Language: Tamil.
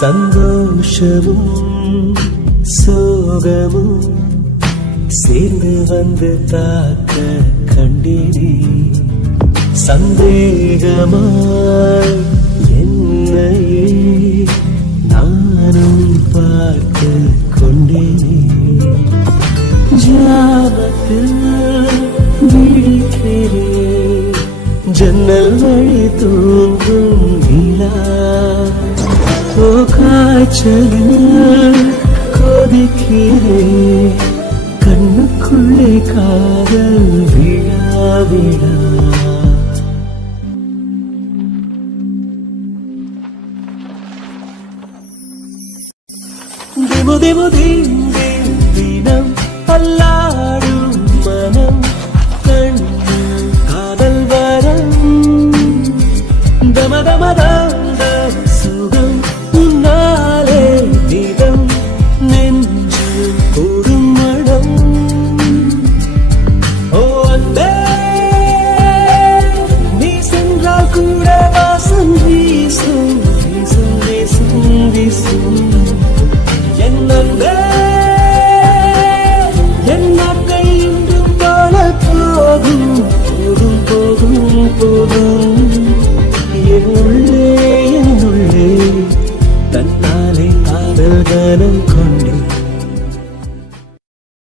சந்தோஷமும் சோகமும் சேர்ந்து வந்து தாக்க கண்டேனே சந்தேகமாய் என்னையே நானும் பார்த்து கொண்டேனே ஜாமத்தில் விழிக்கிறேன் ஜன்னல் வழி தூங்கும் நிலா ஓ காய்ச்சல் கொதிக்கிறேன் கண்ணுக்குள்ளே காதல் விழா விழா திமு திமு தினம் அல்லாடும் மனம் கண்ணு காதல் வரம் தம தம